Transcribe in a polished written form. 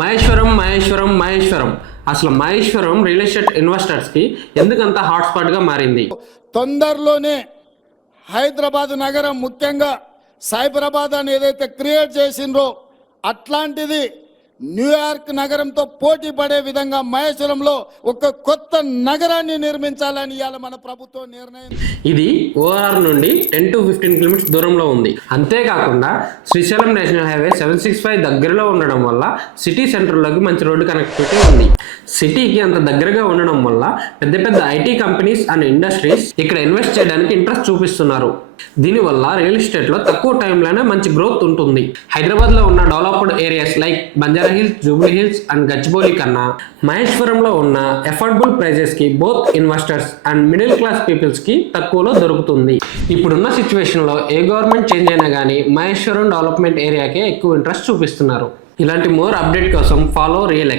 మహేశ్వరం మహేశ్వరం మహేశ్వరం అసలు Maheshwaram real estate ఇన్వెస్టర్స్కి ఎందుకంత హాట్స్పాట్గా మారింది? తొందరలోనే హైదరాబాద్ నగరం ముఖ్యంగా సైబరాబాద్ అని ఏదైతే క్రియేట్ చేసిండ్రో అట్లాంటిది న్యూయార్క్ నగరంతో పోటీ పడే విధంగా మహేశ్వరంలో ఒక కొత్త నగరాన్ని నిర్మించాలని ఇవాళ మన ప్రభుత్వం నిర్ణయం. ఇది ఓఆర్ నుండి 10 to 15 కిలోమీటర్స్ దూరంలో ఉంది. అంతేకాకుండా శ్రీశైలం నేషనల్ హైవే 765 దగ్గరలో ఉండడం వల్ల సిటీ సెంటర్లోకి మంచి రోడ్డు కనెక్టివిటీ ఉంది. సిటీకి అంత దగ్గరగా ఉండడం వల్ల పెద్ద పెద్ద ఐటీ కంపెనీస్ అండ్ ఇండస్ట్రీస్ ఇక్కడ ఇన్వెస్ట్ చేయడానికి ఇంట్రెస్ట్ చూపిస్తున్నారు. దీనివల్ల రియల్ ఎస్టేట్లో తక్కువ టైంలోనే మంచి గ్రోత్ ఉంటుంది. హైదరాబాద్లో ఉన్న developed areas like Banjara Hills, Jubilee Hills and Gachibowli కన్నా మహేశ్వరంలో ఉన్న అఫోర్డబుల్ ప్రైజెస్కి both investors and middle class పీపుల్స్కి తక్కువలో దొరుకుతుంది. ఇప్పుడున్న సిచ్యువేషన్లో ఏ గవర్నమెంట్ చేంజ్ అయినా కానీ మహేశ్వరం డెవలప్మెంట్ ఏరియాకే ఎక్కువ ఇంట్రెస్ట్ చూపిస్తున్నారు. ఇలాంటి మోర్ అప్డేట్ కోసం ఫాలో రియల్